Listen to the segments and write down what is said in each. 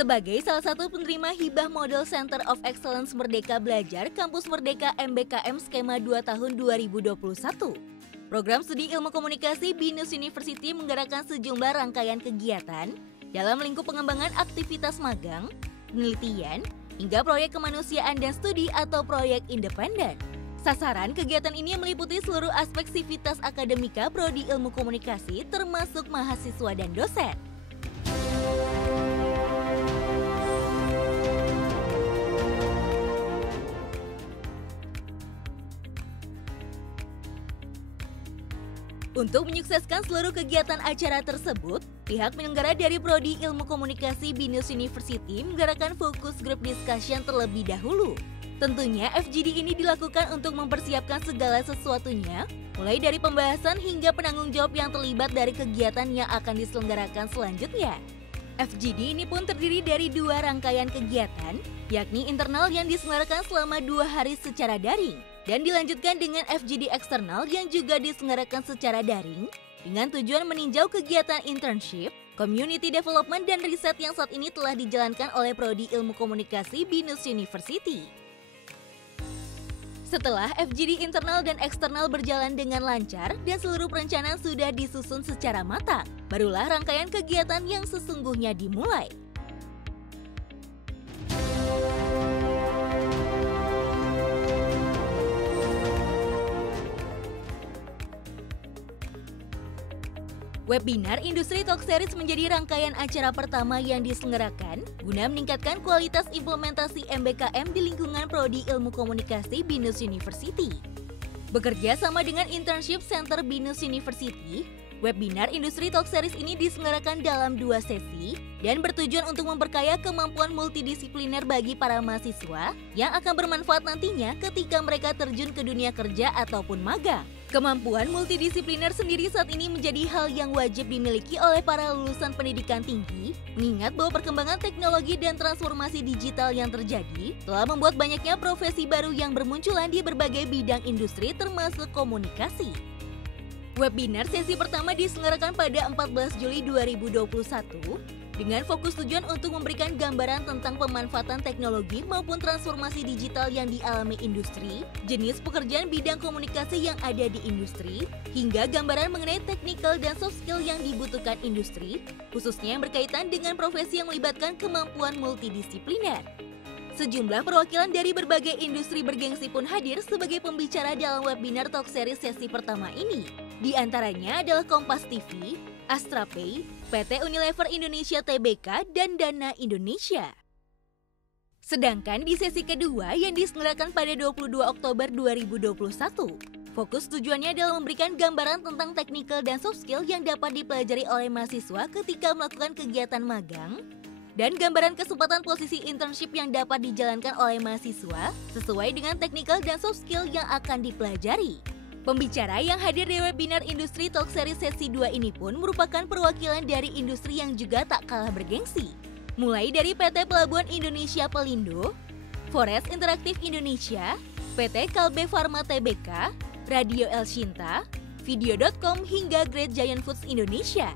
Sebagai salah satu penerima hibah Model Center of Excellence Merdeka Belajar Kampus Merdeka MBKM Skema 2 tahun 2021, program studi ilmu komunikasi BINUS University menggerakkan sejumlah rangkaian kegiatan dalam lingkup pengembangan aktivitas magang, penelitian, hingga proyek kemanusiaan dan studi atau proyek independen. Sasaran kegiatan ini meliputi seluruh aspek sivitas akademika prodi ilmu komunikasi termasuk mahasiswa dan dosen. Untuk menyukseskan seluruh kegiatan acara tersebut, pihak penyelenggara dari Prodi Ilmu Komunikasi BINUS University menggerakkan fokus group discussion terlebih dahulu. Tentunya FGD ini dilakukan untuk mempersiapkan segala sesuatunya, mulai dari pembahasan hingga penanggung jawab yang terlibat dari kegiatan yang akan diselenggarakan selanjutnya. FGD ini pun terdiri dari 2 rangkaian kegiatan, yakni internal yang diselenggarakan selama 2 hari secara daring, dan dilanjutkan dengan FGD eksternal yang juga diselenggarakan secara daring, dengan tujuan meninjau kegiatan internship, community development, dan riset yang saat ini telah dijalankan oleh Prodi Ilmu Komunikasi BINUS University. Setelah FGD internal dan eksternal berjalan dengan lancar dan seluruh perencanaan sudah disusun secara matang, barulah rangkaian kegiatan yang sesungguhnya dimulai. Webinar Industri Talk Series menjadi rangkaian acara pertama yang diselenggarakan guna meningkatkan kualitas implementasi MBKM di lingkungan Prodi Ilmu Komunikasi BINUS University. Bekerja sama dengan Internship Center BINUS University, webinar Industri Talk Series ini diselenggarakan dalam 2 sesi dan bertujuan untuk memperkaya kemampuan multidisipliner bagi para mahasiswa yang akan bermanfaat nantinya ketika mereka terjun ke dunia kerja ataupun magang. Kemampuan multidisipliner sendiri saat ini menjadi hal yang wajib dimiliki oleh para lulusan pendidikan tinggi, mengingat bahwa perkembangan teknologi dan transformasi digital yang terjadi telah membuat banyaknya profesi baru yang bermunculan di berbagai bidang industri termasuk komunikasi. Webinar sesi pertama diselenggarakan pada 14 Juli 2021 dengan fokus tujuan untuk memberikan gambaran tentang pemanfaatan teknologi maupun transformasi digital yang dialami industri, jenis pekerjaan bidang komunikasi yang ada di industri, hingga gambaran mengenai technical dan soft skill yang dibutuhkan industri, khususnya yang berkaitan dengan profesi yang melibatkan kemampuan multidisipliner. Sejumlah perwakilan dari berbagai industri bergengsi pun hadir sebagai pembicara dalam webinar Talk Series sesi pertama ini. Di antaranya adalah Kompas TV, Astra Pay, PT Unilever Indonesia Tbk, dan Dana Indonesia. Sedangkan di sesi kedua yang diselenggarakan pada 22 Oktober 2021, fokus tujuannya adalah memberikan gambaran tentang technical dan soft skill yang dapat dipelajari oleh mahasiswa ketika melakukan kegiatan magang, dan gambaran kesempatan posisi internship yang dapat dijalankan oleh mahasiswa sesuai dengan technical dan soft skill yang akan dipelajari. Pembicara yang hadir di webinar Industri Talk Series sesi 2 ini pun merupakan perwakilan dari industri yang juga tak kalah bergengsi. Mulai dari PT Pelabuhan Indonesia Pelindo, Forest Interaktif Indonesia, PT Kalbe Pharma Tbk, Radio El Shinta, Video.com hingga Great Giant Foods Indonesia.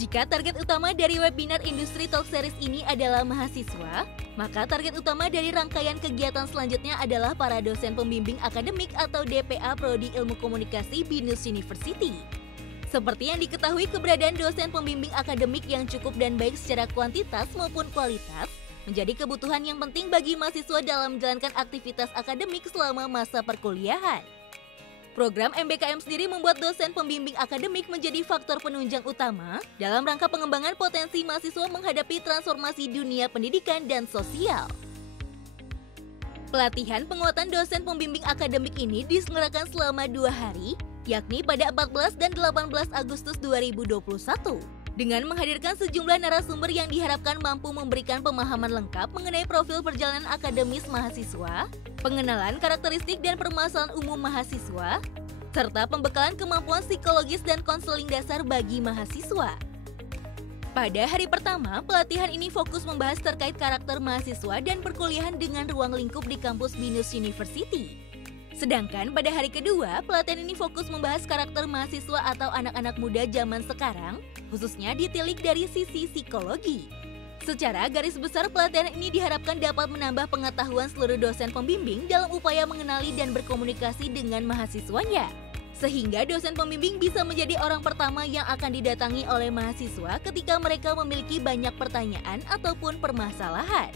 Jika target utama dari webinar Industri Talk Series ini adalah mahasiswa, maka target utama dari rangkaian kegiatan selanjutnya adalah para dosen pembimbing akademik atau DPA Prodi Ilmu Komunikasi BINUS University. Seperti yang diketahui, keberadaan dosen pembimbing akademik yang cukup dan baik secara kuantitas maupun kualitas menjadi kebutuhan yang penting bagi mahasiswa dalam menjalankan aktivitas akademik selama masa perkuliahan. Program MBKM sendiri membuat dosen pembimbing akademik menjadi faktor penunjang utama dalam rangka pengembangan potensi mahasiswa menghadapi transformasi dunia pendidikan dan sosial. Pelatihan penguatan dosen pembimbing akademik ini diselenggarakan selama 2 hari, yakni pada 14 dan 18 Agustus 2021. Dengan menghadirkan sejumlah narasumber yang diharapkan mampu memberikan pemahaman lengkap mengenai profil perjalanan akademis mahasiswa, pengenalan karakteristik dan permasalahan umum mahasiswa, serta pembekalan kemampuan psikologis dan konseling dasar bagi mahasiswa. Pada hari pertama, pelatihan ini fokus membahas terkait karakter mahasiswa dan perkuliahan dengan ruang lingkup di kampus BINUS University. Sedangkan pada hari kedua, pelatihan ini fokus membahas karakter mahasiswa atau anak-anak muda zaman sekarang, khususnya ditilik dari sisi psikologi. Secara garis besar, pelatihan ini diharapkan dapat menambah pengetahuan seluruh dosen pembimbing dalam upaya mengenali dan berkomunikasi dengan mahasiswanya. Sehingga dosen pembimbing bisa menjadi orang pertama yang akan didatangi oleh mahasiswa ketika mereka memiliki banyak pertanyaan ataupun permasalahan.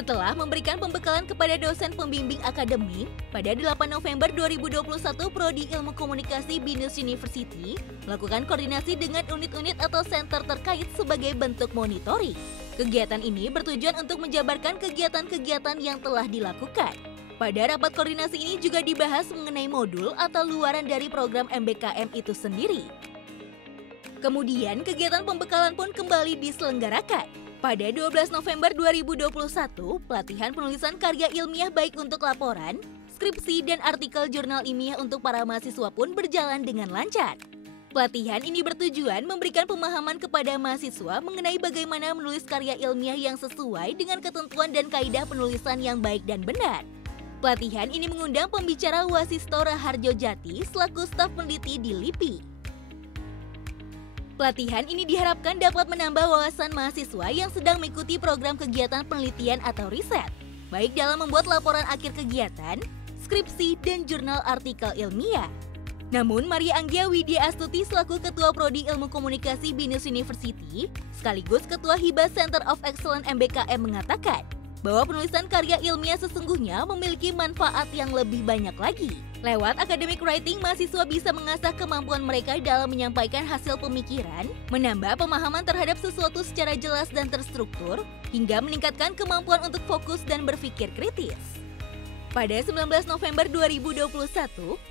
Setelah memberikan pembekalan kepada dosen pembimbing akademik, pada 8 November 2021 Prodi Ilmu Komunikasi BINUS University melakukan koordinasi dengan unit-unit atau center terkait sebagai bentuk monitoring. Kegiatan ini bertujuan untuk menjabarkan kegiatan-kegiatan yang telah dilakukan. Pada rapat koordinasi ini juga dibahas mengenai modul atau luaran dari program MBKM itu sendiri. Kemudian kegiatan pembekalan pun kembali diselenggarakan. Pada 12 November 2021, pelatihan penulisan karya ilmiah baik untuk laporan, skripsi, dan artikel jurnal ilmiah untuk para mahasiswa pun berjalan dengan lancar. Pelatihan ini bertujuan memberikan pemahaman kepada mahasiswa mengenai bagaimana menulis karya ilmiah yang sesuai dengan ketentuan dan kaidah penulisan yang baik dan benar. Pelatihan ini mengundang pembicara Wasisto Raharjo Jati selaku staf peneliti di LIPI. Pelatihan ini diharapkan dapat menambah wawasan mahasiswa yang sedang mengikuti program kegiatan penelitian atau riset, baik dalam membuat laporan akhir kegiatan, skripsi, dan jurnal artikel ilmiah. Namun, Maria Anggia Widya Astuti selaku Ketua Prodi Ilmu Komunikasi BINUS University, sekaligus Ketua Hibah Center of Excellence MBKM mengatakan bahwa penulisan karya ilmiah sesungguhnya memiliki manfaat yang lebih banyak lagi. Lewat academic writing, mahasiswa bisa mengasah kemampuan mereka dalam menyampaikan hasil pemikiran, menambah pemahaman terhadap sesuatu secara jelas dan terstruktur, hingga meningkatkan kemampuan untuk fokus dan berpikir kritis. Pada 19 November 2021,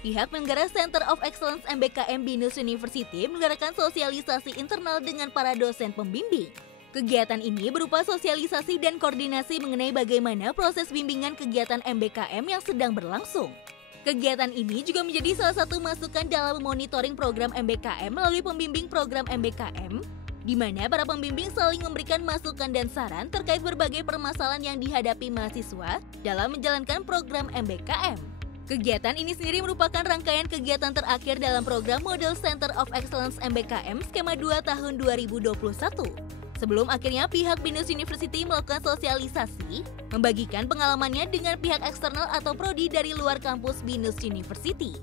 pihak penyelenggara Center of Excellence MBKM BINUS University menyelenggarakan sosialisasi internal dengan para dosen pembimbing. Kegiatan ini berupa sosialisasi dan koordinasi mengenai bagaimana proses bimbingan kegiatan MBKM yang sedang berlangsung. Kegiatan ini juga menjadi salah satu masukan dalam monitoring program MBKM melalui pembimbing program MBKM, di mana para pembimbing saling memberikan masukan dan saran terkait berbagai permasalahan yang dihadapi mahasiswa dalam menjalankan program MBKM. Kegiatan ini sendiri merupakan rangkaian kegiatan terakhir dalam program Model Center of Excellence MBKM skema 2 tahun 2021. Sebelum akhirnya pihak BINUS University melakukan sosialisasi, membagikan pengalamannya dengan pihak eksternal atau prodi dari luar kampus BINUS University.